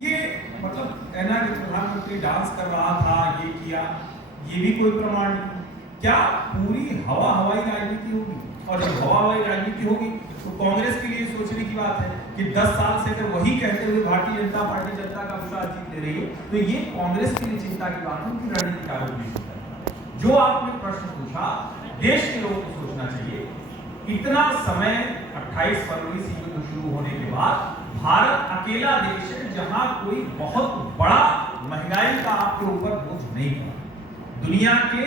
ये मतलब कहना कि प्रधानमंत्री डांस कर रहा था, ये किया, ये भी कोई प्रमाण नहीं। क्या पूरी हवाई राजनीति होगी? और जब हवाई राजनीति होगी तो कांग्रेस के लिए सोचने की बात है कि 10 साल से अगर वही कहते हुए भारतीय जनता पार्टी जनता का विश्वास जीत ले रही है, तो ये कांग्रेस के लिए चिंता की बात है, उनकी रणनीति का आरोप नहीं होता। जो आपने प्रश्न पूछा, देश के लोगों को सोचना चाहिए, इतना समय 28 फरवरी से युद्ध शुरू होने के बाद भारत अकेला देश है जहां कोई बहुत बड़ा महंगाई का आपके ऊपर बोझ नहीं पड़ा। दुनिया के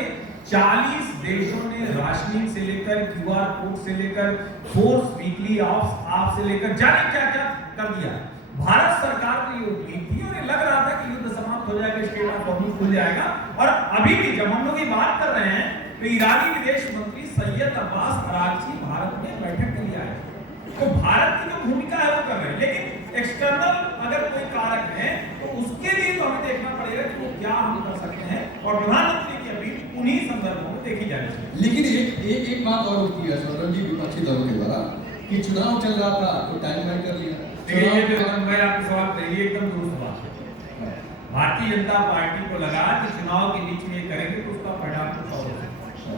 40 देशों ने राशनिंग से लेकर क्यूआर कोड से लेकर फोर्स वीकली ऑफ से लेकर जाने क्या क्या कर दिया। भारत सरकार की ये उम्मीद थी और ये लग रहा था कि युद्ध समाप्त हो जाएगा, स्टेट ऑफ गवर्नमेंट खुल जाएगा। और अभी भी जब हम लोग ये बात कर रहे हैं तो ईरानी विदेश मंत्री सैयद अब्बास अरागची भारत में बैठक के लिए आए, तो भारत की जो भूमिका है वो कर रहे हैं, लेकिन एक्सटर्नल अगर कोई कारक है तो उसके लिए तो हमें देखना पड़ेगा कि वो क्या हम कर सकते हैं, और प्रधानमंत्री की अपील उन्हीं संदर्भों में देखी जानी चाहिए। लेकिन एक बात और होती है सौरभ जी, विपक्षी दलों के द्वारा कि चुनाव चल रहा था तो टाइम बाय कर लिया। मैं आपको सवाल करिए, एकदम दुरुस्त बात है। भारतीय जनता पार्टी को लगा कि चुनाव के बीच में करेंगे तो उसका परिणाम कुछ और होगा,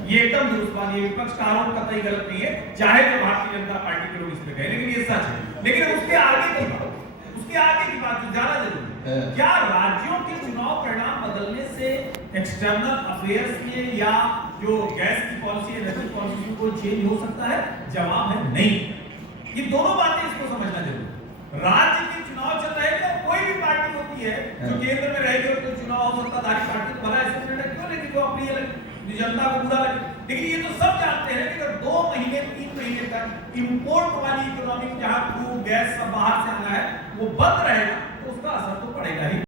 ये एकदम दुरुस्त बात है। विपक्ष का आरोप कतई गलत नहीं है, चाहे तो भारतीय जनता पार्टी के लोग इस पे कहें, लेकिन ये सच है। लेकिन उसके आगे की बात जो ज्यादा जरूरी है, क्या राज्यों के चुनाव परिणाम बदलने से एक्सटर्नल अफेयर्स में या जो गैस की पॉलिसी एनर्जी पॉलिसी को चेंज हो सकता है? जवाब है नहीं। ये दोनों बातें इसको समझना जरूरी है। राज्य के चुनाव चल रहे हैं, कोई भी पार्टी होती है जो केंद्र में रहेगी और तो चुनाव हो सत्ताधारी पार्टी को भला ऐसे क्यों लेगी जो अपनी जनता को बुरा लगे। लेकिन ये तो सब जानते हैं कि अगर 2 महीने 3 महीने तक इंपोर्ट वाली इकोनॉमी जहां क्रूड गैस सब बाहर से आना है वो बंद रहेगा तो उसका असर तो पड़ेगा ही।